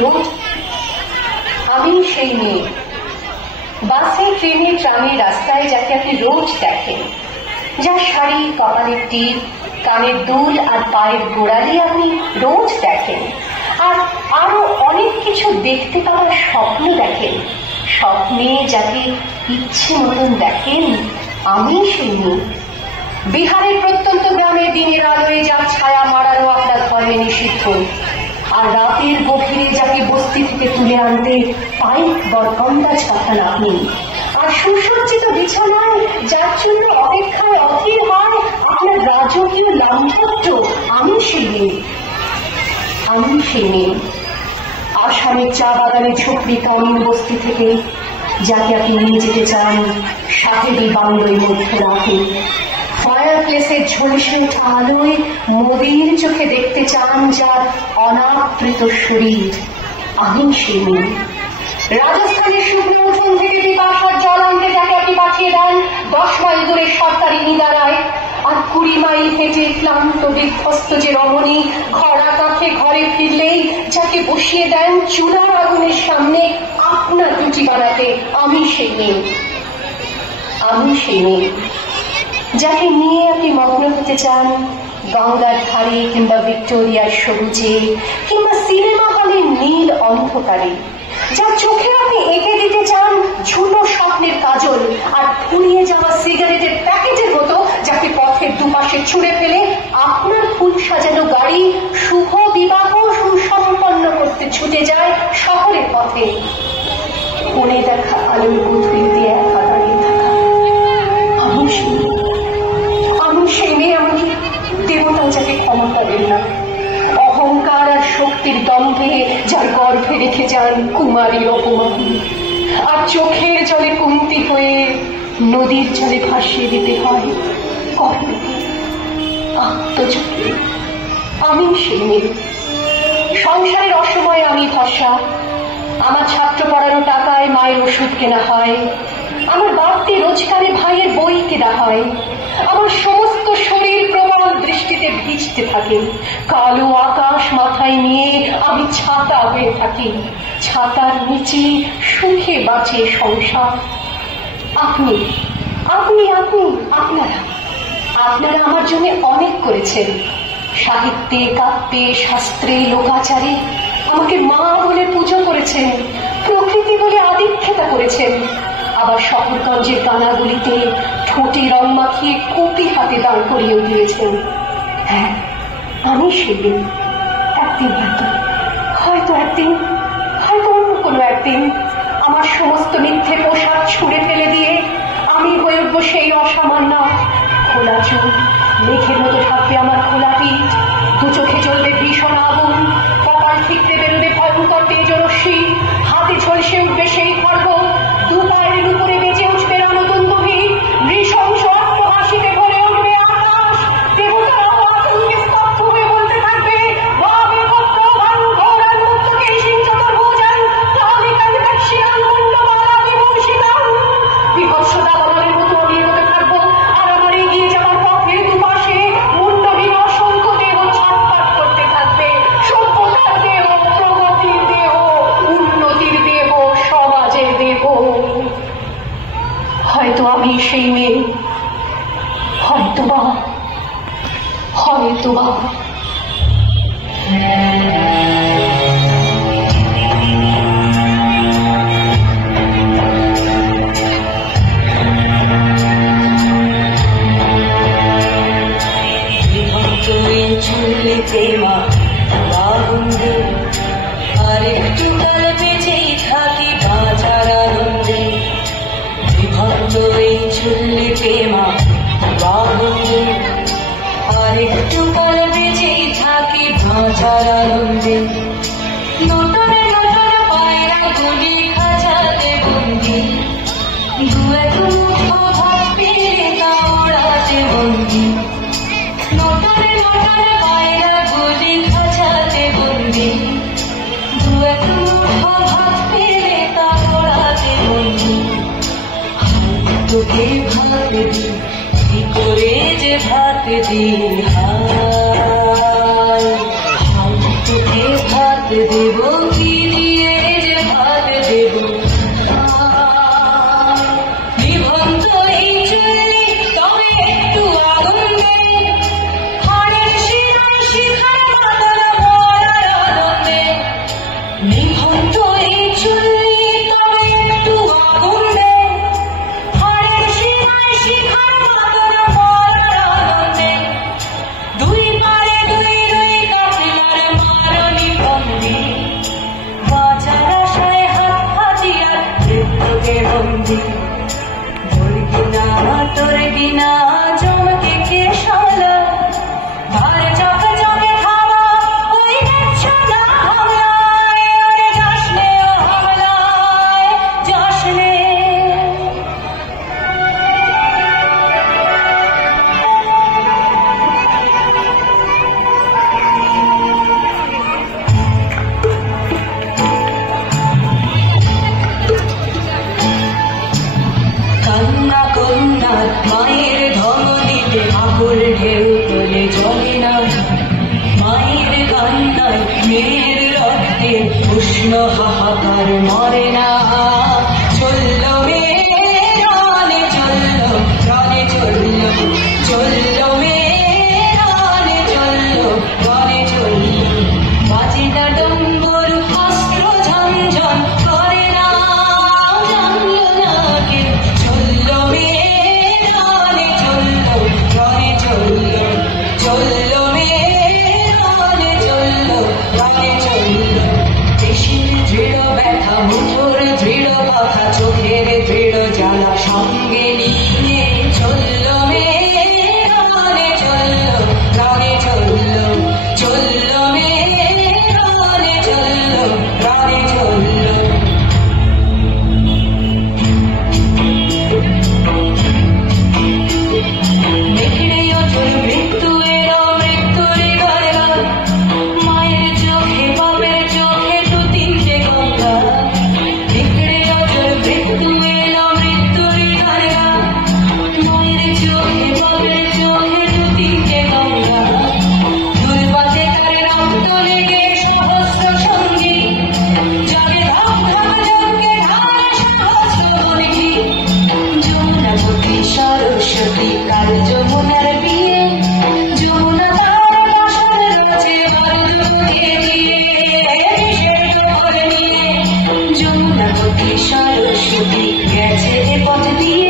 রোজ আমি সেই মেয়ে, বাসে ট্রেনে ট্রামে রাস্তায় যাকে আপনি রোজ দেখেন, যার শাড়ি, কপালের টিপ, কানের দুল আর পায়ের গোড়ালি আপনি রোজ দেখেন, আর আরো অনেক কিছু দেখতে পাওয়ার স্বপ্ন দেখেন। স্বপ্নে যাকে ইচ্ছে মতন দেখেন, আমি সেই মেয়ে। বিহারের প্রত্যন্ত গ্রামে দিনের আলোয় যার ছায়া মারানো আপনার ঘরে নিষিদ্ধ, আর রাতের গভীরে যাকে বস্তি থেকে তুলে আনতে পাইক বরকন্দাজ পাঠান আপনি, আর সুসজ্জিত বিছানায় যার জন্য অপেক্ষায় অধীর হয় আপনার রাজকীয় লাঞ্ছত্ব, আমি সেই মেয়ে। আমি সেই মেয়ে। আসামের চা বাগানে ঝুপড়ি কামিন বস্তি থেকে যাকে আপনি নিয়ে যেতে চান সাহেবী বাংলোয় মধ্যে রাখে, ফায়ার প্লেসের ঝলসে ওঠা আলোয় মোদির চোখে দেখতে চান যার অনাবৃত শরীর, আমি সেই মেয়ে। রাজস্থানের শুকনো উঠোন থেকে পিপাসার জল আনতে যাকে আপনি পাঠিয়ে দেন 10 মাইল দূরের সরকারি নিদারায়, আর 20 মাইল হেঁটে ক্লান্ত বিধ্বস্ত যে রমণী ঘরা কাঁখে ঘরে ফিরলেই যাকে বসিয়ে দেন চুলার আগুনের সামনে আপনার রুটি বানাতে, আমি সেই মেয়ে। আমি সেই মেয়ে যাকে নিয়ে আপনি মগ্ন হতে চান গঙ্গার ধারে কিংবা ভিক্টোরিয়ার সবুজে কিংবা সিনেমা হলের নীল অন্ধকারে, যার চোখে আপনি এঁকে দিতে চান ঝুটো স্বপ্নের কাজল আর ফুরিয়ে যাওয়া সিগারেটের প্যাকেটের মতো যাকে পথের দুপাশে ছুঁড়ে ফেলে আপনার ফুল সাজানো গাড়ি শুভ বিবাহ সুসম্পন্ন করতে ছুটে যায় শহরের পথে। কোণে দেখা আলোর গধূলিতে একা দাঁড়িয়ে থাকা, আমি সেই মেয়ে। আমি দেবতা যাকে ক্ষমতা দেন না, অহংকার আর শক্তির দম্ভে যার গর্ভে রেখে যান কুমারীর অপমান, আর চোখের জলে কুন্তি হয়ে নদীর জলে ভাসিয়ে দিতে হয় কর্ণকে আত্মচোখে, আমি সেই মেয়ে। সংসারের অসময়ে আমি ভরসা, আমার ছাত্র পড়ানো টাকায় মায়ের ওষুধ কেনা হয়, আমার বাড়তি রোজগারে ভাইয়ের বই কেনা হয়, আমার সমস্ত শরীর প্রবল দৃষ্টিতে ভিজতে থাকে, কালো আকাশ মাথায় নিয়ে আমি ছাতা হয়ে থাকি, ছাতার নিচে সুখে বাঁচে সংসার। আপনি আপনি আপনি আপনারা আপনারা আমার জন্য অনেক করেছেন, সাহিত্যে, কাব্যে, শাস্ত্রে, লোকাচারে আমাকে মা বলে পুজো করেছেন, প্রকৃতি বলে আদিক্ষেতা করেছেন, আবার শহরগঞ্জের গানাগুলিতে ঠোঁটে রং মাখিয়ে কুপি হাতে দাঁড় করিয়েও দিয়েছেন। হ্যাঁ, আমি সেদিন একদিন হয়তো অন্য কোনো একদিন আমার সমস্ত মিথ্যে পোশাক ছুঁড়ে ফেলে দিয়ে আমি হয়ে উঠবো সেই অসামান্য। খোলা চুল, মেঘের মতো থাকবে আমার খোলা পিঠ, দু চোখে জ্বলবে ভীষণ আগুন, কপাল ঠিকতে বেরোবে ভয়ঙ্কর তেজরশ্মি, হাতে ঝলসে উঠবে সেই খড়গ, দু পায়ের উপরে বেজে উঠবে রণদুন্দুভি, নৃশংস অট্টহাসিতে ভরে উঠবে আকাশ, দেবতারাও আতঙ্কে স্তব্ধ হয়ে বলতে থাকবে বিভৎসতা বদলের মতো আমি এগোতে থাকবো, আর আমার এগিয়ে যাওয়ার পথে দুপাশে মুন্ডহীন অসংখ্য দেহ ছটফট করতে থাকবে। সভ্যতার দেহ, প্রগতির দেহ, উন্নতির দেহ, সমাজের দেহ। হয়তো আমি সেই মেয়ে, হয়তোবা প্রেমা বাহুন্দে, আরেকটু কাল বেঁচেই থাকি বাঁচার আনন্দে। বিভক্ত এই চুল্লি প্রেমা বাহুন্দে, আরেকটু কাল বেঁচেই থাকি বাঁচার আনন্দে। নটনে নটনে পায়রা গুলি খাঁচাতে বন্দি, দু এক মুঠো ভাত পেলে তা ওড়াতে বন্দি। নটনে নটনে পায়রা গুলি খাঁচাতে বন্দি, দু এক মুঠো ভাত পেলে তা ওড়াতে বন্দি। তোকে ভাত দি, কি করে যে ভাত দি, হায় তোকে ভাত ভাত দেব কি দিয়ে যে ভাত দেব নিভন্ত এই চুল্লি তবে একটু আগুন দে হাড়ের শিরায় শিখার মাতাল মরার আনন্দে নিভন্ত এই চুল্লি তবে একটু আগুন দে হাড়ের শিরায় শিখার মাতাল মরার আনন্দে দুই পারে দুই দুই কাফিলার মারণি বন্দি বাঁচার আশায় হাত হাজিয়ার মৃত্যুকে বন্দি তোর কিনা জমকে কে সামলা ভার চকে চকে খাওয়া ওই দেখছো না হামলায় ওরে যাসনে ও হামলায় যাসনে কান্না কন্যার মায়ের ধমনীতে আকুল ঢেউ তোলে চলে না মায়ের কান্নায় মেয়ের রক্তে উষ্ণ হাহাকার মরে না চলল মেয়ে রানে চলল রানে চলল চলল মেয়ে রানে চলল রানে চলল বাজিটা ডম্বুর অস্ত্র ঝনঝন করে না জানল না কে চলল মেয়ে রানে চলল রানে চলল চলল মেয়ে রানে চলল রানে চলল পেশির দৃঢ় ব্যথা মুঠোর দৃঢ় কথা চোখের দৃঢ় জ্বালা সঙ্গে নিয়ে চলল মেয়ে রানে চলল রানে চলল চলল মেয়ে রানে চলল রানে চলল দেখলে তোর মৃত্যু এলো মৃত্যুর গায়ে গান মায়ের চোখে বাপের চোখে দু তিনটে গঙ্গা দেখলে তোর মৃত্যু এলো মৃত্যুর গায়ে গান মায়ের চোখে বাপের চোখে দু তিনটে গঙ্গা দুর্বাতে তার রক্ত লেগে সহস্র সঙ্গী জগে রক্তকে ধারে সহস্র বর্গী যমুনাবতী সরস্বতী কাল যমুনার বিয়ে যমুনা তার বসন রচে বারুদ দিয়ে দিয়ে নিষেধ করে নিয়ে যমুনাবতী সরস্বতী গেছে এ পথ দিয়ে